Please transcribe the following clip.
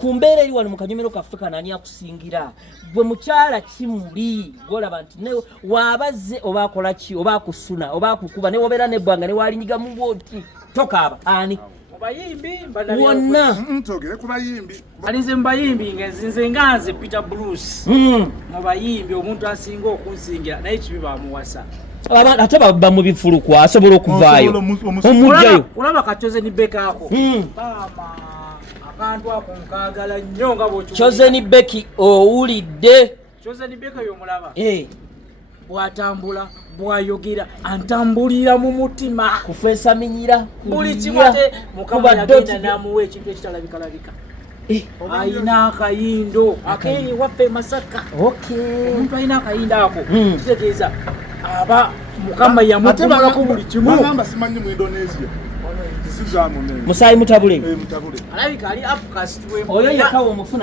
ku mbeera eri wano mu kanyomero kaffe kano ani akusingira gwe mukyala kimuli golaba nti waabazze oba akola ki oba akusuna oba akukuba ne wobeera nebbanga ne waalinyiga mu bwoti tokaaba ani wonna ntogere ku bayimbi alinze mu bayimbi nze nganze Peter Bruce mu bayimbi omuntu asinga okunsingira naye kibi bamuwasa ate baba mu bifuluku asobola okuvaayo omugjayo olaba kacoze ni bekaako maama akantu ako nkaagala nnyo nga bw'okiwulira Chosen Beki owulidde Chosen Beki y'omulaba bw'atambula bw'ayogera antambulira mu mutima kufeesa minyira buli kimate mukama yagenda n'amuwa ekintu ekitalabikalabika ayina akayindo akeeri waffe Masaka omuntu ayina akayindo ako kitegeeza aba mukama yamutumulako buli kimu bagamba simanyi mu Indonesia Musaayi Mutabule alabika ali upcast oyo yekawo omufuna